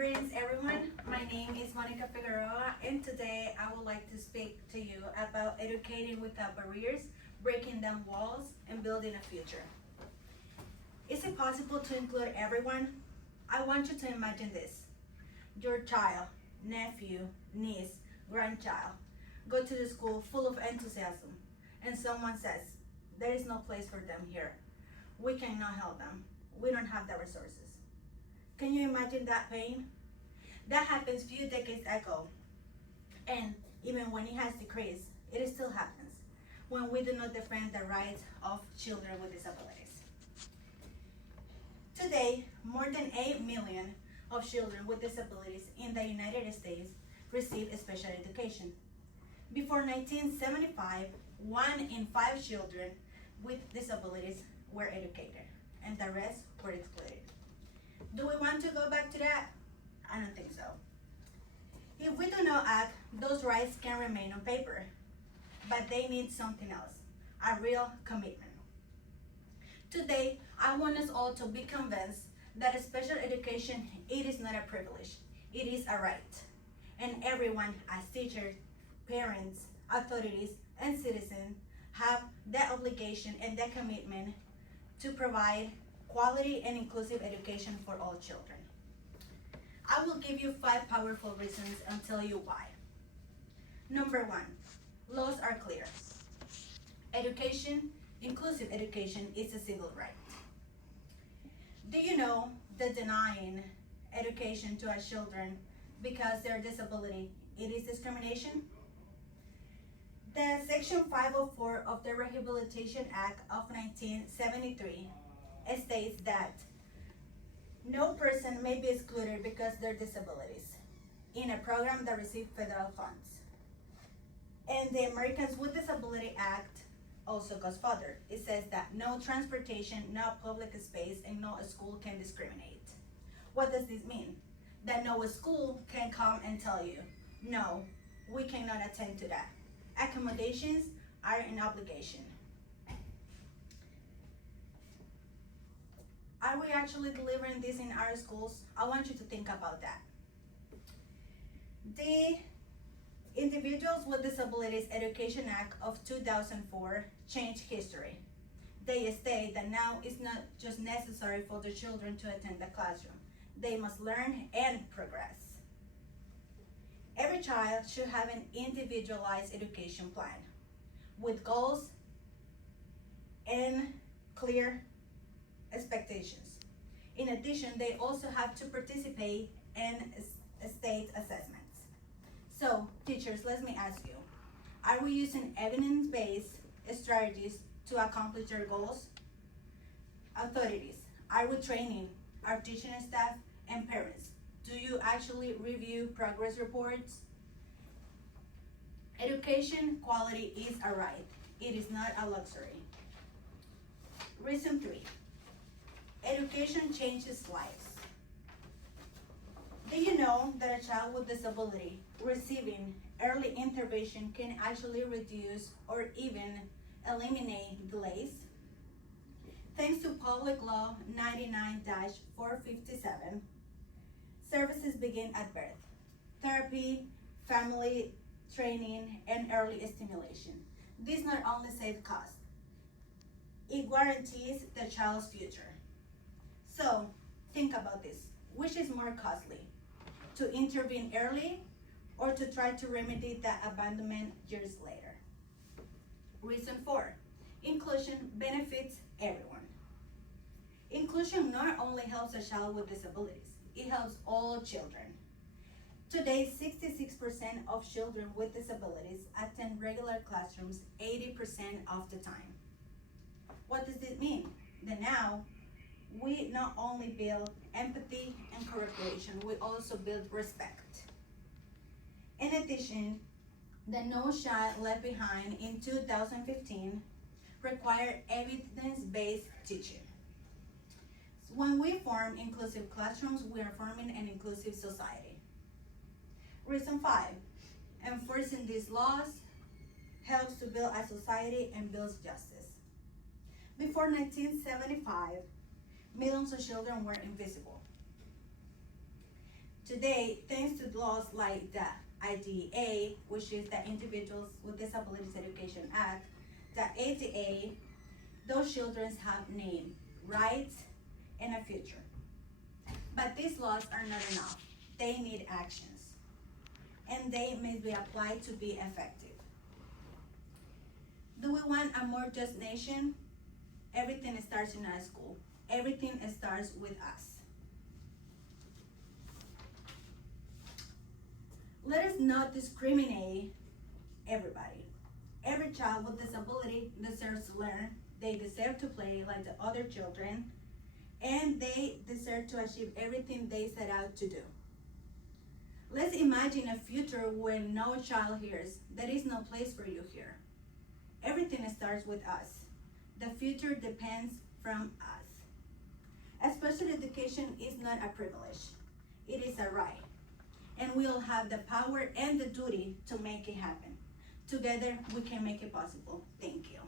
Greetings everyone, my name is Monica Figueroa and today I would like to speak to you about educating without barriers, breaking down walls, and building a future. Is it possible to include everyone? I want you to imagine this. Your child, nephew, niece, grandchild go to the school full of enthusiasm and someone says, there is no place for them here. We cannot help them. We don't have the resources. Can you imagine that pain? That happens few decades ago. And even when it has decreased, it still happens when we do not defend the rights of children with disabilities. Today, more than 8 million of children with disabilities in the United States receive special education. Before 1975, 1 in 5 children with disabilities were educated, and the rest were excluded. Do we want to go back to that? I don't think so. If we do not act, those rights can remain on paper, but they need something else, a real commitment. Today, I want us all to be convinced that special education, it is not a privilege, it is a right. And everyone, as teachers, parents, authorities, and citizens, have the obligation and the commitment to provide quality and inclusive education for all children. I will give you 5 powerful reasons and tell you why. Number 1, laws are clear. Education, inclusive education, is a civil right. Do you know that denying education to our children because their disability, it is discrimination? The Section 504 of the Rehabilitation Act of 1973 states that no person may be excluded because of their disabilities in a program that receives federal funds. And the Americans with Disability Act also goes further. It says that no transportation, no public space, and no school can discriminate. What does this mean? That no school can come and tell you, no, we cannot attend to that. Accommodations are an obligation. Are we actually delivering this in our schools? I want you to think about that. The Individuals with Disabilities Education Act of 2004 changed history. They state that now it's not just necessary for the children to attend the classroom. They must learn and progress. Every child should have an individualized education plan with goals and clear expectations. In addition, they also have to participate in state assessments. So, teachers, let me ask you, are we using evidence-based strategies to accomplish their goals? Authorities, are we training our teaching staff and parents? Do you actually review progress reports? Education quality is a right. It is not a luxury. Reason 3. Education changes lives. Do you know that a child with disability receiving early intervention can actually reduce or even eliminate delays? Thanks to Public Law 99-457, services begin at birth. Therapy, family training, and early stimulation. This not only saves cost, it guarantees the child's future. So, think about this. Which is more costly? To intervene early or to try to remedy the abandonment years later? Reason 4. Inclusion benefits everyone. Inclusion not only helps a child with disabilities, it helps all children. Today, 66% of children with disabilities attend regular classrooms 80% of the time. What does this mean? That now, we not only build empathy and cooperation, we also build respect. In addition, the No Child Left Behind in 2015 required evidence-based teaching. When we form inclusive classrooms, we are forming an inclusive society. Reason 5, enforcing these laws helps to build a society and builds justice. Before 1975, millions of children were invisible. Today, thanks to laws like the IDEA, which is the Individuals with Disabilities Education Act, the ADA, those children have name, rights, and a future. But these laws are not enough. They need actions, and they must be applied to be effective. Do we want a more just nation? Everything starts in our school. Everything starts with us. Let us not discriminate everybody. Every child with disability deserves to learn. They deserve to play like the other children, and they deserve to achieve everything they set out to do. Let's imagine a future where no child hears, there is no place for you here. Everything starts with us. The future depends from us. A special education is not a privilege. It is a right. And we all have the power and the duty to make it happen. Together, we can make it possible. Thank you.